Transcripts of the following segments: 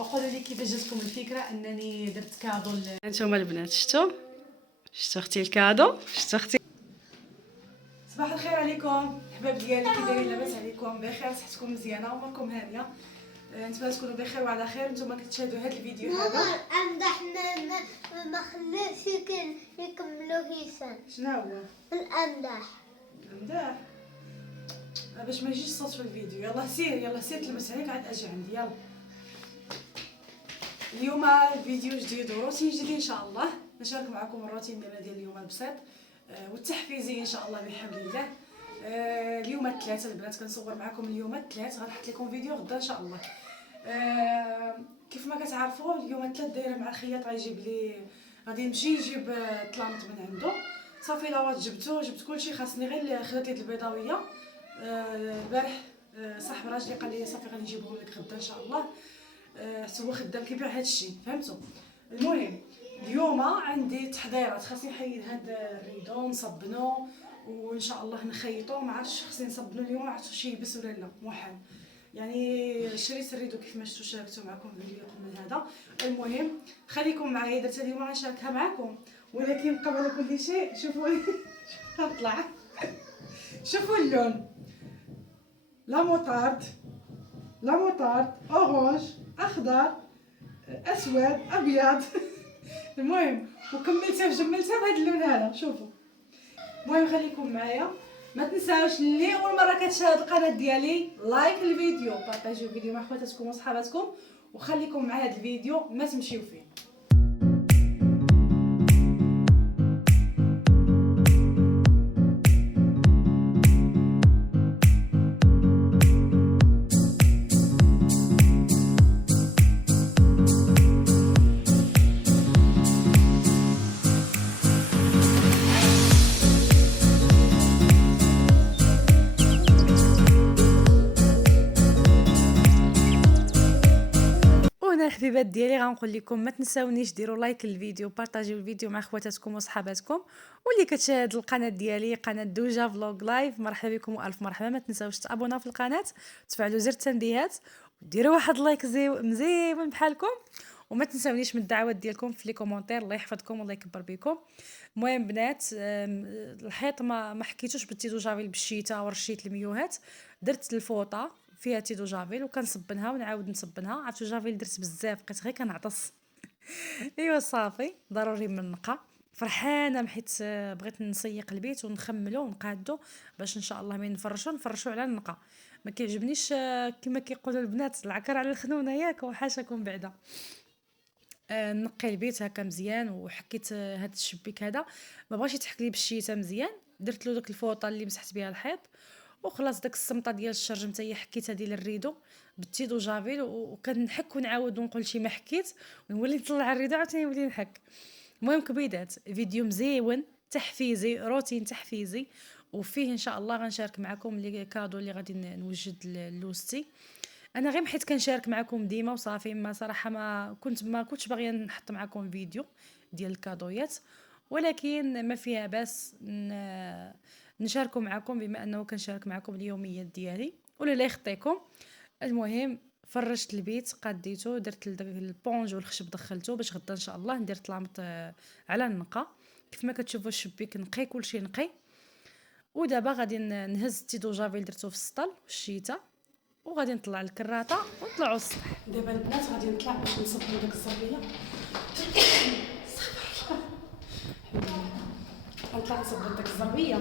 وقولوا لي كيفاش جاتكم الفكره انني درت كادو انتم البنات شفتوا اختي الكادو، شفتوا اختي. صباح الخير عليكم حباب ديالي، كي دايرين؟ لاباس عليكم؟ بخير؟ صحتكم مزيانه واموركم هانيه؟ نتمنى تكونوا بخير وعلى خير. نتوما كتشاهدوا هذا الفيديو هذا امدحنا ما خليش يكملوا هيسان. شنو هو الامدح؟ الامداح باش ما يجيش الصوت في الفيديو. يلا سير، يلا سير تلبس عليك عاد اجي عندي. يلا اليوم فيديو جديد وروتين جديد ان شاء الله. نشارك معكم الروتين ديال اليوم البسيط والتحفيزي ان شاء الله بحول الله. اليوم الثلاث البنات كنصور معكم اليوم الثلاث، غنحط لكم فيديو غدا ان شاء الله. كيف ما كتعرفوا اليوم الثلاث دايره مع خياط غيجيب لي، غادي نمشي نجيب طلامط من عنده. صافي لوات جبت كلشي، خاصني غير خياطيط البيضاويه. البارح صاحب راجلي قال لي صافي غادي نجيبهم لك غدا ان شاء الله. حتى هو خدام كيبيع هذا الشيء، فهمتوا؟ المهم اليوم عندي تحضيرات، خاصني نحيد هذا الريدو نصبنو وان شاء الله نخيطو. ما عرفتش خاصني نصبنو اليوم، ما عرفتش واش يلبس ولا لا، محال. يعني شريت الريدو كيف ما شفتوا، شاركتو معكم في الفيديو قبل هذا. المهم خليكم معايا، درت اليوم غنشاركها معكم، ولكن قبل كل شيء شوفوا غنطلع شوفوا اللون، لا موطارد اورانج اخضر اسود ابيض المهم وكملتها وجملتها بهذا اللون هذا، شوفوا. المهم خليكم معايا، ما تنساوش اللي اول مره كتشاهد القناه ديالي لايك الفيديو، بارطاجيو الفيديو مع خواتاتكم وصحاباتكم، وخليكم مع هذا الفيديو ما تمشيو فيه. الحبيبات ديالي غنقول لكم ما تنساونيش ديروا لايك للفيديو، بارطاجيو الفيديو مع خواتاتكم وصحاباتكم، واللي كتشاهد القناه ديالي قناه دوجا فلوغ لايف مرحبا بكم والف مرحبا. ما تنساوش تابوناو في القناه وتفعلوا زر التنبيهات وديروا واحد لايك مزيون بحالكم، وما تنساونيش من الدعوات ديالكم في لي كومونتير. الله يحفظكم والله يكبر بكم. المهم بنات الحيط ما حكيتوش بالتيدو جافيل بالشيته ورشيت الميوهات، درت الفوطه فيها تيدو جافيل وكنصبنها ونعاود نصبنها. عرفتوا جافيل درت بزاف بقيت غير كنعطس ايوا صافي ضروري من نقى. فرحانه حيت بغيت نسيق البيت ونخملو ونقادو باش ان شاء الله ملي نفرشو على النقى. ما كيعجبنيش كما كيقولوا البنات العكر على الخنونه ياك، وحاشاكم بعدا. نقي البيت هكا مزيان وحكيت هاد الشبيك هذا ما بغاش يتحك لي بالشيته مزيان، درت له داك الفوطه اللي مسحت بها الحيط وخلاص. داك الصمطه ديال الشرج نتا هي حكيتها ديال الريدو بالتيدو جافيل وكنحك ونعاود ونقول شي ما حكيت ونولي نطلع الريدو عاوتاني نولي نحك. المهم كبيدات فيديو مزيون تحفيزي، روتين تحفيزي، وفيه ان شاء الله غنشارك معكم لي كادو اللي غادي نوجد لوستي. انا غير حيت كنشارك معكم ديما وصافي، ما صراحه ما كنتش باغيه نحط معكم فيديو ديال الكادويات، ولكن ما فيها باس نشاركوا معكم بما انه كنشارك معكم اليوميات ديالي ولا لا يخطيكم. المهم فرشت البيت قاديته، درت البونج والخشب دخلته باش غدا ان شاء الله ندير طلامط على النقا. كيف ما كتشوفوا الشبيك نقي كلشي نقي. ودابا غادي نهز التيدو جافيل درتو في السطل والشيته وغادي نطلع الكراطه ونطلعوا السطح. دابا البنات غادي نطلع باش نصبوا داك الزربيه غنطلع نصب داك الزربيه.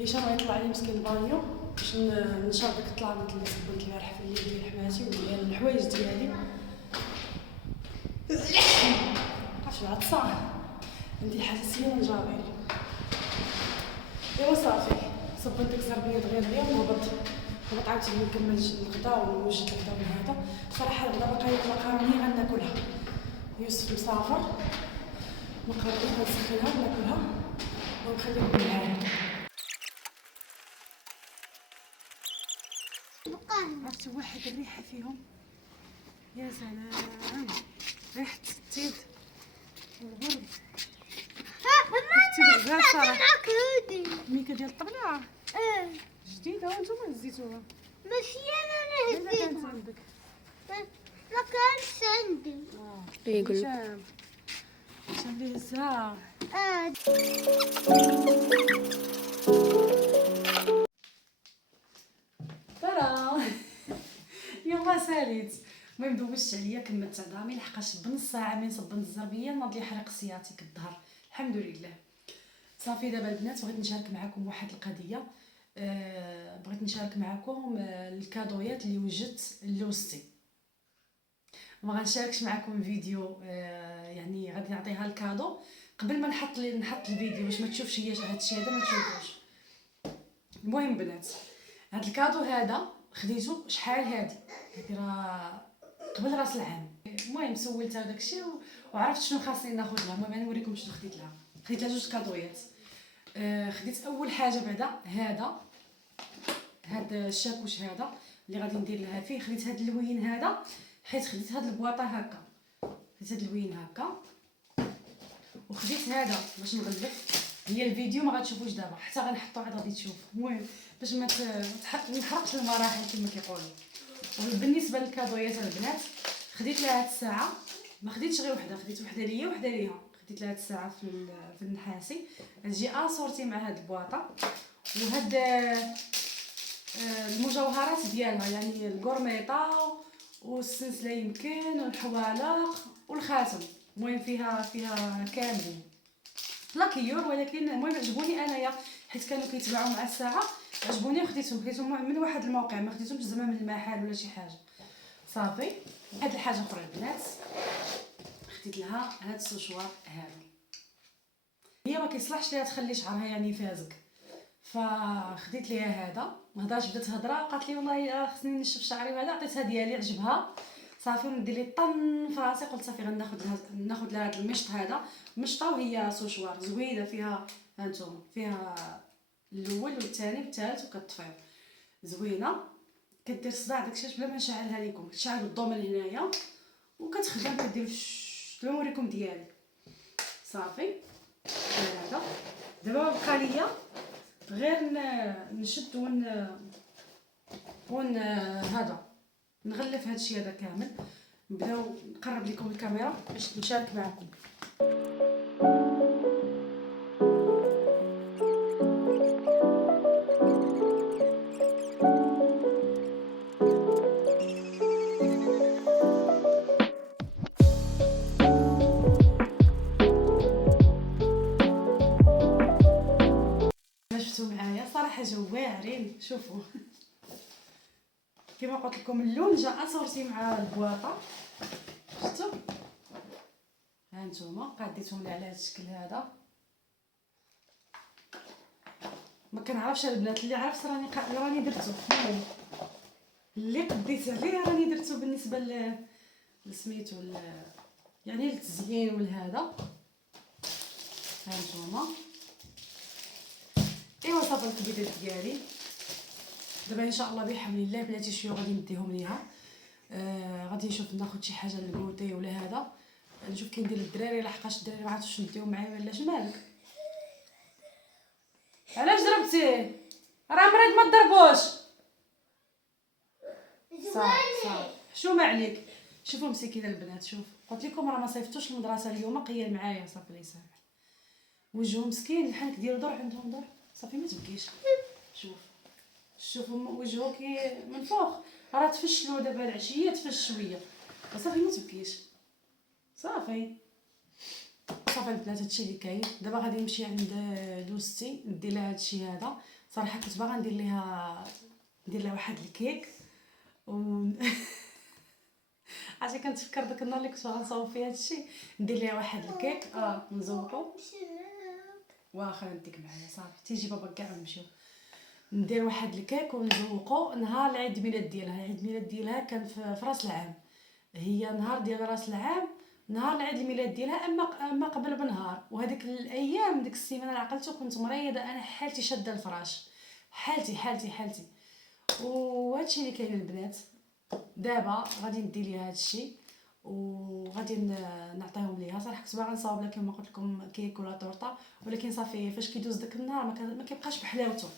هشام غيطلع لي مسكين البانيو باش نشرب داك الطلامط اللي صبنت البارح في الليل ديال حماتي وديال الحوايج ديالي. عرفتي عطسان عندي حساسيه من الجافيل. ايوا صافي صبنت داك الزربيه دغيا ونهبط عاوتاني نكمل الغدا ونوجد الغدا من هذا. صراحه الغدا باقي المقاروني غناكلها، يوسف مسافر مقاروني غنسخنها وناكلها ونخليكم معايا. عرفتي واحد الريحه فيهم يا سلام، ريحه التيد والورد. التيد غزال صراحه. ميكا ديال الطبله جديده وانتم هزيتوها. ماشي انا اللي هزيتها، عندك ما كان عندي. يقول شوف لي الزهر. ترى يلا ساليت. المهم دوزت عليا كملت هضره ما لحقاش بنص ساعه من صب الزربيه ناض لي حرق سياتيك الظهر. الحمد لله. صافي دابا البنات بغيت نشارك معكم واحد القضيه. بغيت نشارك معكم الكادويات اللي وجدت لوستي. ما غنشاركش معكم فيديو يعني غادي نعطيها الكادو قبل ما نحط الفيديو باش ما تشوفش هي هذا الشيء هذا ما تشوفوش. المهم بنات هذا الكادو هذا خديته شحال هذه راه قبل راس العام. المهم سولتها داكشي وعرفت شنو خاصني ناخذ لها. المهم انا نوريكم شنو خديت لها. خديت لها جوج كادويات. خديت اول حاجه بعدا هذا الشاكوش هذا اللي غادي ندير لها فيه. خديت هذا اللوين هذا حيت خديت هذا البواطه هكا. خديت هذا اللوين هكا وخديت هذا باش نغلف. هي الفيديو ما غتشوفوش دابا حتى غنحطو عاد غادي تشوف. المهم باش ما نحرقش المراحل كما كيقولوا. وبالنسبه للكادويات البنات خديت لها هاد الساعه. ما خديتش غير وحده، خديت وحده ليا وحده ليها. خديت لها هاد الساعه في النحاسي تجي اسورتي مع هاد البواطه. وهاد المجوهرات ديالها يعني الكورميطه والسلسله يمكن والحوالق والخاتم. المهم فيها كاملين لاكيور. ولكن المهم عجبوني انايا حيت كانوا كيتباعوا مع الساعه عجبوني وخديتهم من واحد الموقع. ما خديتهمش زعما من المحل ولا شي حاجه. صافي هاد الحاجه اخرى البنات خديت لها هاد السشوار هذا. هي ما كيصلحش ليها تخلي شعرها يعني فازق فخديت ليها هذا. ما هضرش بدات هضره قالت لي والله خصني نشف شعري وهذا عطيتها ديالي عجبها صافي وندير لي طن في راسي. قلت صافي ناخذ لها هذا المشط هذا مشطه وهي سوشوار زوينه فيها هانتوما فيها الاول والثاني والثالث وكتطفيو زوينه. كدير صداع داكشي بلا ما نشعلها لكم كتشعل بالضوء من هنايا وكتخدم كدير دابا نوريكم ديالي. صافي هذا دابا بقى ليا غير نشد هذا نغلف هذا الشيء هذا كامل. نبداو نقرب لكم الكاميرا باش نشارك معكم. شفتوا معايا صراحه جواعرين. شوفوا كما قلت لكم اللون جا اصورتي مع البواطه. شفتوا ها نتوما قاديتهم لي على هذا الشكل هذا. ما كنعرفش البنات اللي عرفت راني درتو. اللي قديت عليه راني درتو بالنسبه لسميتو يعني للتزيين ولهذا. ها نتوما ايوا صافي الكبيدات ديالي. دابا ان شاء الله بحول الله بلاتي شويه غادي نديهم ليها. غادي نشوف ناخذ شي حاجه للكوتي ولا هذا نشوف كي ندير للدراري لحقاش الدراري ما عرفتش نديهم معايا ولا اش مالك. علاش ضربتيه؟ راه مريض ما تضربوش. صافي حشومه عليك. شوفوا مسكينه البنات. شوف قلت لكم راه ما صيفطوش المدرسه اليوم قيل معايا صافي الله يسامح. وجههم مسكين الحنك ديالو دور عندهم دور. صافي ما تبكيش. شوفوا وجهو كي منفوخ راه تفشلوا دابا العشيه تفش شويه صافي ما تبكيش. صافي البنات هادشي اللي كاين. دابا غادي نمشي عند دوستي ندير لها هادشي هذا. صراحه كنت باغا ندير لها واحد الكيك عرفتي كنتفكر داك النهار اللي كنت غنصاوب فيه هادشي ندير لها واحد الكيك نزوقو. واخا نديك معايا صافي تيجي بابا كاع نمشيو ندير واحد الكيك ونزوقو نهار العيد ميلاد ديالها. العيد ميلاد ديالها كان في راس العام. هي نهار ديال راس العام نهار العيد الميلاد ديالها اما قبل بنهار. وهذيك الايام ديك السيمانه اللي عقلته كنت مريضه انا حالتي شاده الفراش حالتي وهادشي اللي كاين البنات. دابا غادي ندير ليها هادشي وغادي نعطيهم ليها. صراحه كنت باغا نصاوب لها كما قلت لكم كيك ولا طورطه ولكن صافي فاش كيدوز داك النهار ما كيبقاش بحلاوته.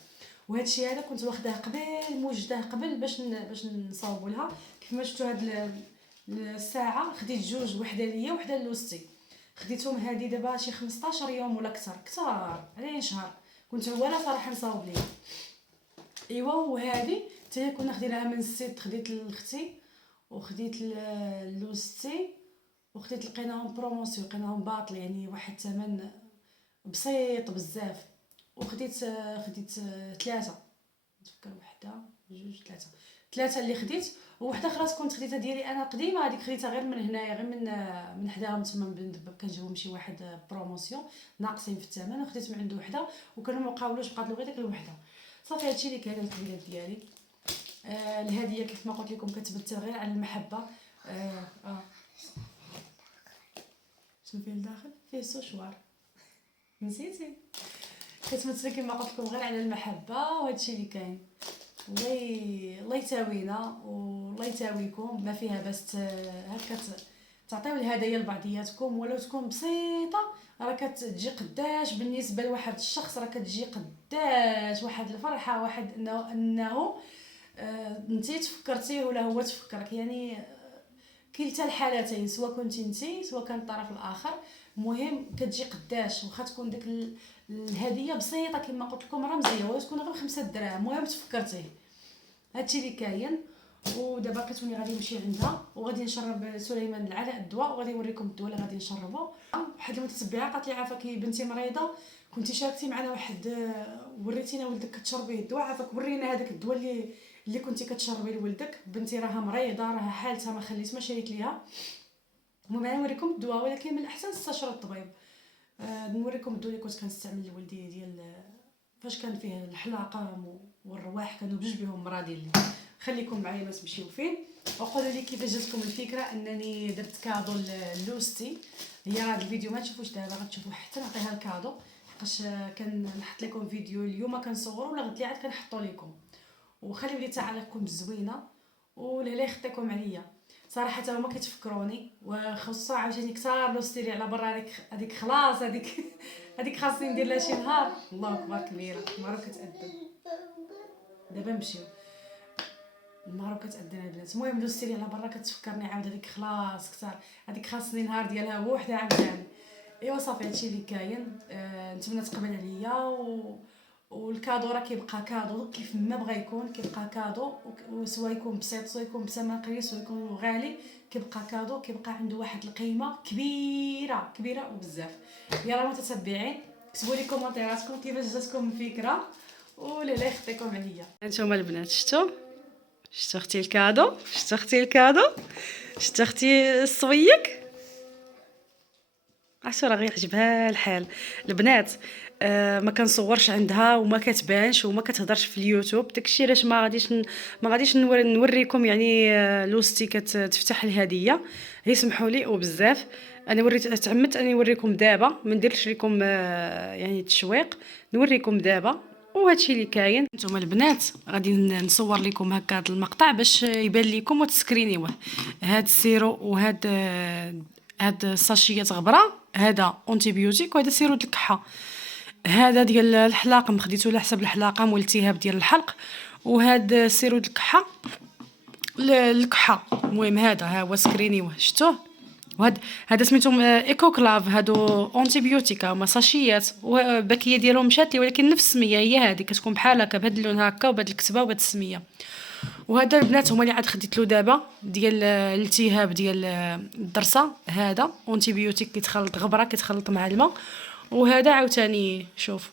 وهادشي هذا كنت واخداه قبل موجداه قبل باش نصاوبوا لها. كيف ما شفتوا هاد الساعه خديت جوج، وحده ليا وحده لوستي. خديتهم هادي دابا شي 15 يوم ولا كثر على شهر، كنت عواله صراحه نصاوب ليا. ايوا وهذه حتى كنا خديناها من السيت، خديت لختي وخديت لوستي وخديت لقيناهم بروموسيون، لقيناهم باطل يعني واحد الثمن بسيط بزاف. خديت ثلاثه، نتفكر وحده جوج ثلاثه اللي خديت، ووحده اخرى كنت خديتها ديالي انا قديمه، هذيك خديتها غير من هنايا، غير من حداهم تما من بندبه، كنجيبهم شي واحد بروموسيون ناقصين في الثمن، وخديت من عنده وحده وكانوا ما بقاولوش، بقات له غير ديك الوحده. صافي هادشي اللي كاين القبيلات ديالي. الهديه كيف ما قلت لكم كتمثل غير على المحبه. شنو فيه لداخل؟ فيه سوشوار، نسيتي؟ كتمثل كما قلت لكم غير على المحبه، وهادشي اللي كاين. الله يتاوينا والله يتاويكم، ما فيها بس هكا تعطيو الهدايا لبعضياتكم ولو تكون بسيطه، راه كتجي قداش بالنسبه لواحد الشخص، راه كتجي قداش واحد الفرحه، واحد انه انتي تفكرتيه ولا هو تفكرك، يعني كلتا الحالتين، سواء كنتي انتي سواء كان الطرف الاخر، المهم كتجي قداش، واخا تكون ديك الهديه بسيطه كما قلت لكم رمزيه، ولا تكون غير 5 دراهم، المهم تفكرتيه. هادشي اللي كاين. ودابا لقيتوني غادي نمشي عندها وغادي نشرب سليمان على الدواء، وغادي نوريكم الدواء اللي غادي نشربو. واحد المتتبعه قالت لي عافاك بنتي مريضه، كنتي شاركتي معنا واحد، وريتينا ولدك كتشربيه الدواء، عافاك ورينا هذاك الدواء اللي كنتي كتشربي لولدك، بنتي راها مريضه، راها حالتها ما خليت ما شريت ليها. المهم انا نوريكم الدواء، ولكن من الاحسن تستشيروا الطبيب. نوريكم الدواء اللي كنت كنستعمل لولدي ديال فاش كان فيه الحلاقه والرواح، كانوا بجوج بهم مرادين لي. خليكم معايا ما تمشيو فين، وقولوا لي كيفاش جاتكم الفكره انني درت كادو لوستي. هي هذا الفيديو ما تشوفوش دابا، غتشوفوا حتى نعطيها الكادو، حقاش كنحط لكم فيديو اليوم كنصوروا ولا غد عاد كنحطوا لكم. وخليو لي تعاليقكم الزوينه ولا يخطيكم عليا. صراحه هما كيتفكروني، وخصوصا عاوتاني كثار لوستي لي على برا، هذيك خلاص هذيك خاصني ندير لها شي نهار. الله اكبر كبيره المارو كتأذن. دابا نمشيو المارو كتأذن البنات. المهم لوستي لي على برا كتفكرني عاود هذيك خلاص كثار، هذيك خاصني نهار ديالها بوحدها عاوتاني. ايوا صافي هادشي اللي كاين. نتمنى تقبل عليا والكادو راه كيبقى كادو كيف ما بغى يكون، كيبقى كادو، وسواء يكون بسيط سواء يكون بثمن قليل سواء يكون غالي، كيبقى كادو، كيبقى عنده واحد القيمه كبيره وبزاف. يلا متتبعين كتبوا لي كومونتيراتكم كيفاش جاتكم الفكره، ولا يخطيكم عليا. انتم البنات شفتوا اختي الكادو، شفتوا اختي الصويك، عرفتوا راه غيعجبها الحال البنات. ما كنصورش عندها وما كتبانش وما كتهضرش في اليوتيوب، داكشي علاش ما غاديش نوريكم يعني لوستي كتفتح الهديه. هي سمحوا لي وبزاف، انا تعمدت اني نوريكم دابا، ما نديرش لكم يعني التشويق، نوريكم دابا. وهادشي اللي كاين. نتوما البنات غادي نصور لكم هكا المقطع باش يبان لكم وتسكرينيوه. هاد السيرو هاد الساشيات غبره، هذا اونتي بيوتيك، وهذا سيرو ديال الكحه. هذا ديال الحلاقم خديته على حساب الحلاقم والالتهاب ديال الحلق، وهذا سيرو ديال الكحه. المهم هذا هو سكرينيوه شفتوه. هذا سميتهم ايكو كلاف، هادو اونتي بيوتيكا هما ساشيات، والباكيه ديالهم مشات لي ولكن نفس السميه هي هذه، كتكون بحال هكا بهذا اللون هكا وبهذه الكتبه وبهذه السميه. وهذا البنات هما اللي عاد خديت له دابا ديال الالتهاب ديال الضرسه، هذا اونتي بيوتيك كيتخلط غبره كيتخلط مع الماء. وهذا عاوتاني شوف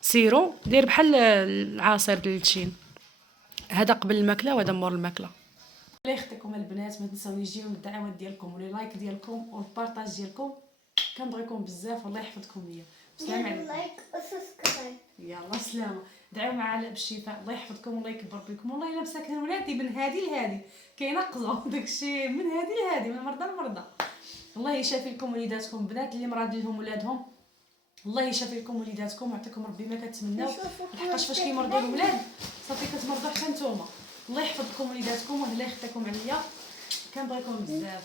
سيرو داير بحال العصير ديال التشين، هذا قبل الماكله وهذا مور الماكله. الله يخطيكم البنات، ما تنساونيش تجيو الدعوات ديالكم واللايك ديالكم والبارطاج ديالكم، كنبغيكم بزاف والله يحفظكم ليا. السلام عليكم. لايك وسبسكرايب. يلا سلامه، دعوا معنا بالشفاء، الله يحفظكم والله يكبر بكم. والله الا مساكن ولادي من هادي لهادي كينقزوا داكشي، من هادي لهادي، من مرضى لمرضى. الله يشافي لكم وليداتكم، بنات اللي مراد لهم ولادهم الله يشافي لكم وليداتكم ويعطيكم ربي ما كتمناو، لحقاش فاش كيمرضوا الولاد صافي كتمرضوا حتى نتوما. الله يحفظ لكم وليداتكم والله يخطيكم عليا، كنبغيكم بزاف.